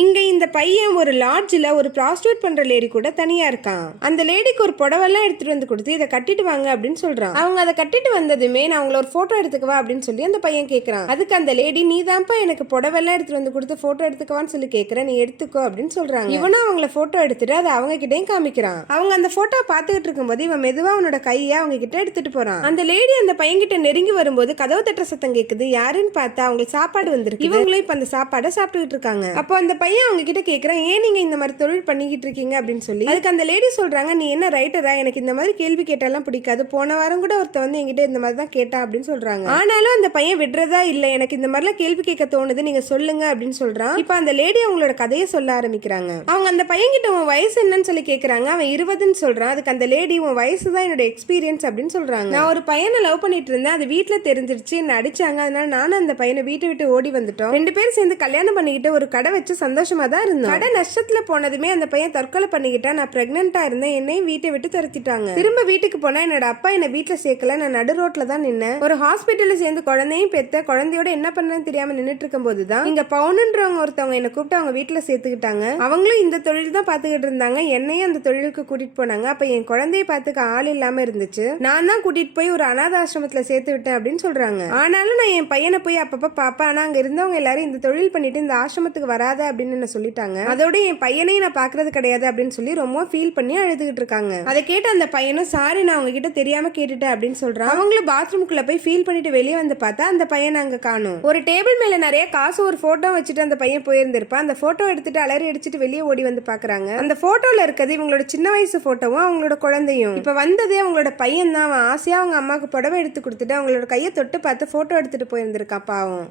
இங்க இந்த பையன் ஒரு லாட்ஜில் ஒரு ப்ராஸ்டியூட் பண்ற லேடி கூட தனியா இருக்கான். அந்த லேடிக்கு ஒரு புடவெல்லாம் எடுத்துட்டு வந்து கொடுத்து இதை கட்டிட்டு வாங்க அப்படின்னு சொல்றான். அவங்க அதை கட்டிட்டு வந்ததுமே நான் அவங்கள ஒரு போட்டோ எடுத்துக்கவா அப்படின்னு சொல்லி அந்த பையன் கேட்கறான். அதுக்கு அந்த லேடி நீ தான்ப்பா எனக்கு புடவெல்லாம் எடுத்துட்டு வந்து கொடுத்து போட்டோ எடுத்துக்கவான்னு சொல்லி கேட்கறேன், நீ எடுத்துக்கோ அப்படின்னு சொல்றாங்க. இவனும் அவங்கள போட்டோ எடுத்துட்டு அதை அவங்க கிட்டையும் காமிக்கிறான். அவங்க அந்த போட்டோ பார்த்துக்கிட்டு இருக்கும்போது இவன் மெதுவா அவனோட கையை அவங்க கிட்ட எடுத்துட்டு போறான். அந்த லேடி அந்த பையன் கிட்ட நெருங்கி வரும்போது கதவு தட்டுற சத்தம் கேக்குது. யாருன்னு பார்த்தா அவங்களுக்கு சாப்பாடு வந்திருக்கு. இவங்களும் இப்ப அந்த சாப்பாடை சாப்பிட்டுக்கிட்டு இருக்காங்க. அப்போ அந்த பையன் அவங்க கிட்ட கேட்கறான், ஏன் நீங்க இந்த மாதிரி தொழில் பண்ணிக்கிட்டு இருக்கீங்க அப்படின்னு சொல்லி. அதுக்கு அந்த லேடி சொல்றாங்க, நீ என்ன ரைட்டரா, எனக்கு இந்த மாதிரி கேள்வி கேட்டாலாம் பிடிக்காது, போன வாரம் கூட ஒருத்த வந்து என்கிட்ட இந்த மாதிரி தான் கேட்டா அப்படின்னு சொல்றாங்க. ஆனாலும் அந்த பையன் விடுறதா இல்ல, எனக்கு இந்த மாதிரிலாம் கேள்வி கேட்க தோணுது, நீங்க சொல்லுங்க அப்படின்னு சொல்றான். இப்ப அந்த லேடி அவங்களோட கதையை சொல்ல ஆரம்பிக்கிறாங்க. அவங்க அந்த பையன் கிட்ட உன் வயசு என்னன்னு சொல்லி கேட்கறாங்க. அவன் 20ன்னு சொல்றான். அதுக்கு அந்த லேடி உன் வயசு தான் என்னோட எக்ஸ்பீரியன்ஸ் அப்படின்னு சொல்றாங்க. நான் ஒரு பையனை லவ் பண்ணிட்டு இருந்தேன், அது வீட்டுல தெரிஞ்சிருச்சு, என்ன அடிச்சாங்க, அதனால நானும் அந்த பையனை வீட்டை விட்டு ஓடி வந்துட்டோம். 2 பேரும் சேர்ந்து கல்யாணம் பண்ணிக்கிட்டு ஒரு கடை வச்சு சந்தோஷமா தான் இருந்தோம். கடை நஷ்டத்துல போனதுமே அந்த பையன் தற்கொலை பண்ணிக்கிட்டா. நான் பிரெக்னெண்டா இருந்தேன், என்னையும் வீட்டை விட்டு துரத்திட்டாங்க. திரும்ப வீட்டுக்கு போனா என்னோட அப்பா என்ன வீட்டுல சேர்க்கல, நான் நடு ரோட்ல தான் நின்னேன். ஒரு ஹாஸ்பிட்டல்ல சேர்ந்து குழந்தையும் பெத்த, குழந்தையோட என்ன பண்ணேன்னு தெரியாம நின்னுட்டு இருக்கும் போதுதான் இங்க பவுனுன்றவங்க ஒருத்தவங்க என்ன கூப்பிட்டு அவங்க வீட்டுல சேர்த்துக்கிட்டாங்க. அவங்களும் இந்த தொழில் தான் பாத்துக்கிட்டு இருந்தாங்க. என்னையும் அந்த தொழிலுக்கு கூட்டிட்டு போனாங்க. அப்ப என் குழந்தைய பாத்துக்க ஆள் இல்லாம இருந்துச்சு. நான் தான் கூட்டிட்டு போய் ஒரு அனாத ஆசிரமத்துல சேர்த்து விட்டேன் அப்படின்னு சொல்றாங்க. ஆனாலும் நான் என் பையனை போய் அப்பப்ப பாப்பேன். ஆனா அங்க இருந்தவங்க எல்லாரும் இந்த தொழில் பண்ணிட்டு இந்த ஆசிரமத்துக்கு வராத அப்படின்னு என்ன சொல்லிட்டாங்க. அதோட என் பையனையும் நான் பாக்குறது கிடையாது அப்படின்னு சொல்லி ரொம்ப ஃபீல் பண்ணி அழுதுகிட்டு இருக்காங்க. அதை கேட்டு அந்த பையனும் சாரி நான் அவங்க கிட்ட தெரியாம கேட்டுட்டேன் அப்படின்னு சொல்றான். அவங்களும் பாத்ரூமுக்குள்ள போய் ஃபீல் பண்ணிட்டு வெளியே வந்து பார்த்தா அந்த பையனை அங்க காணும். ஒரு டேபிள் மேல நிறைய காசு ஒரு போட்டோ வச்சுட்டு அந்த பையன் போயிருந்திருப்பான். அந்த போட்டோ எடுத்துட்டு அலறி அடிச்சுட்டு வெளியே ஓடி வந்து பாக்குறாங்க. அந்த போட்டோல இருக்கிறது இவங்களோட சின்ன வயசு போட்டோவும் அவங்களோட குழந்தையும். இப்ப வந்ததே அவங்களோட பையன் தான். அவன் ஆசையா அவங்க அம்மாவுக்கு புடவை எடுத்து கொடுத்துட்டு அவங்களோட கையை தொட்டு பார்த்து போட்டோ எடுத்துட்டு போயிருந்திருக்கான் பாவம்.